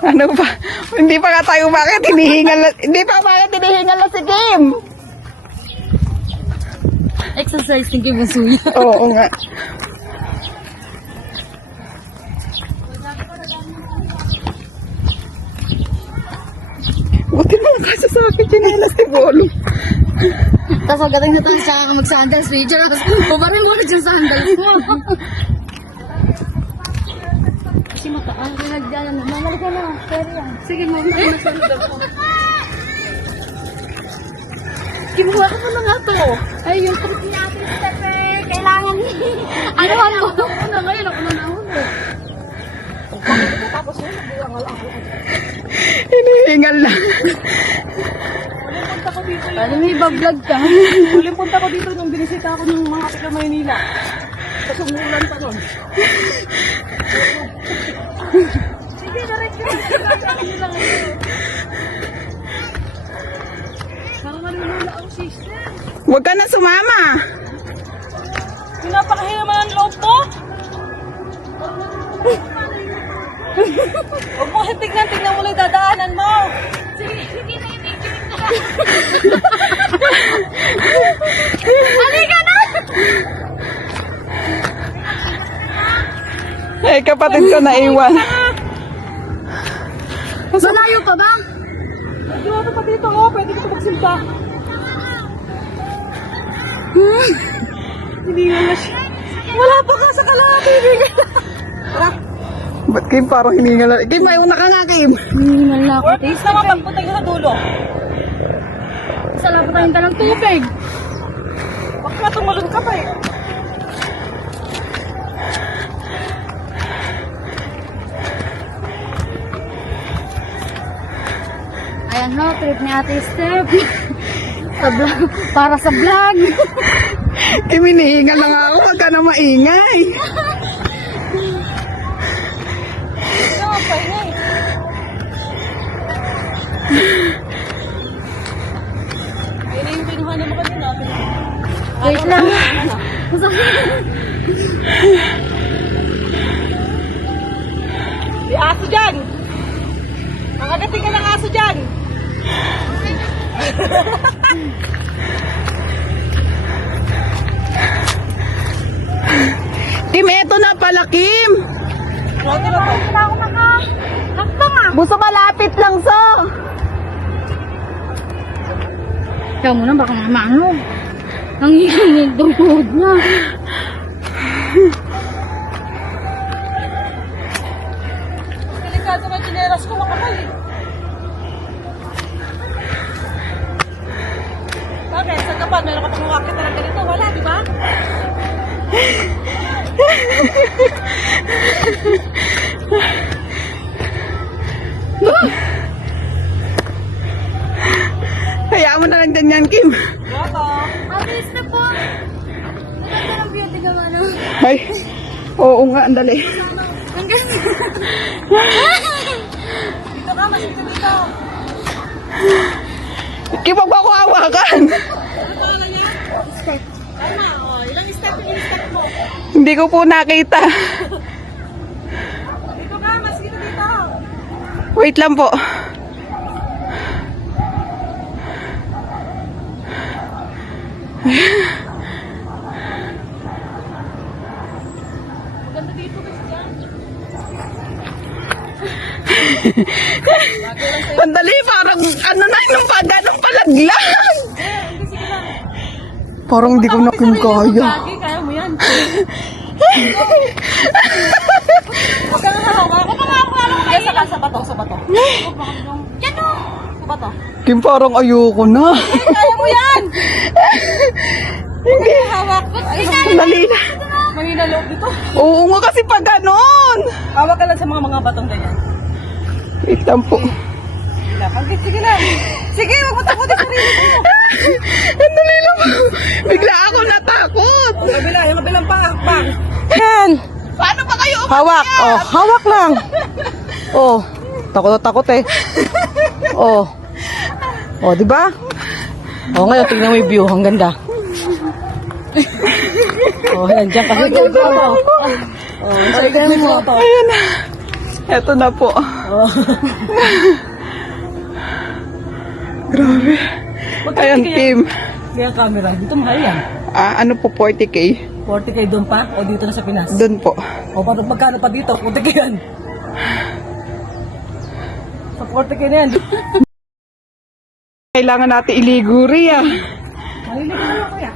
Ano ba? Hindi pa nga tayo bakit hindi pa bakit hinihingal na si Kim. Exercise ni Kim Masuya. Oo nga. Buti mo kasi sa akin chinelas ni Bolo. Tapos pagdating na tayo sa mag-sandals picture, tapos bubarin mo ulit yung sandals mo. Kasi mataas. Nagdala mo. Mamalik ka na. Pero yan. Sige, mamalik na sandals mo. Kimuha ka na nga to. Ay, yung trip ni Ate Stepe. Kailangan ano mo? Ako na ngayon. Ako na nahulog. Tapos yun, nagbuwangal ako. Hinihingal na. Punta ko dito Ano may bablog ka? Huling punta ko dito nung binisita ko ng mga kapit ng Maynila. Tapos umulan pa nun. Sige, diretso. Parang manunula ang sister. Huwag ka na sumama. Pinapakahirama ang loob mo. Huwag mo tignan mo lang dadaanan mo. Sige, sige na yun. Halika na! Eh, kapatid ko na iwan. Malayo pa ba? Hindi ako pa dito, oh. Pwede ko magsimba. Hindi na siya. Wala pa ka sa kalahati. Tara. Ba't Kim parang hinihingal na? Kim, ayaw na ka nga, Kim. Hinihingal na ako. Or please naman pagpunta ka sa dulo. Isa lang pa tayong dalang tubig. Baka tumalon ka pa eh. Ayan ho, trip ni Ate Step. Sa vlog, para sa vlog. Kim, hinihingal na nga ako. Huwag ka na maingay. Ito nga pa eh. Ayun na yung pinuha naman kami natin. Wait lang. May aso dyan! Makagating ka ng aso dyan! Kim, eto na pala, Kim. Rote na to. Wala ako hakbang ah. Buso malapit lang, so. Kaya muna baka mamano. Ang hihingig ng tuhod na. Delikado nga chineras ko makakal eh. Bakit? Saan ka pa? Meron ka pang wakit na lang ganito? Wala, di ba? Hayaan mo na lang dyan yan, Kim. Roto. Ate Step po. Maganda ng beauty ka ano. Ay, oo nga, andali. Ang ganda. Dito ka, masito dito. Kim, wag mo ako hawakan. Ano pangalan niya? Step. Tama, oh. Ilang step yung step mo? Hindi ko po nakita. Dito ka, masito dito. Wait lang po. Maganda dito kasi dyan. Sandali, parang ano na yung ganong palaglag. Sige lang. Parang hindi ko na Kim kaya. Lagi, kaya mo yan. Huwag ka nang hahawak. Huwag ka nang hahawak. Yes, sa bato, sa bato. Yan o. Sa bato. Kim, parang ayoko na. Kaya mo yan. Hindi. Hawak. Sandali na. Mahina loob dito. Oo nga kasi pag ganon. Hawak ka lang sa mga batong ganyan. Wait lang po. Sige lang. Sige lang. Sige, huwag mo takutin sarili mo. Sandali lang po. Bigla ako natakot. Yung kabilang pa. Yan. Paano ba kayo Hawak. Oh, hawak lang. Oh, takot na takot eh. Oh. Oh, di ba? Oh, ngayon tingnan mo yung view, ang ganda. Oh, nandiyan kasi. Oh, sa mo. Ayan na. Eto na po. Oh. Grabe. Ayan, Kim. Kaya camera, dito mahal yan. Ano po, 40K? 40k doon pa o dito na sa Pinas? Doon po. O paano magkano pa dito? 40k yan. Sa 40k na yan. Kailangan natin iligo Ria. Maliligo na lang kuya.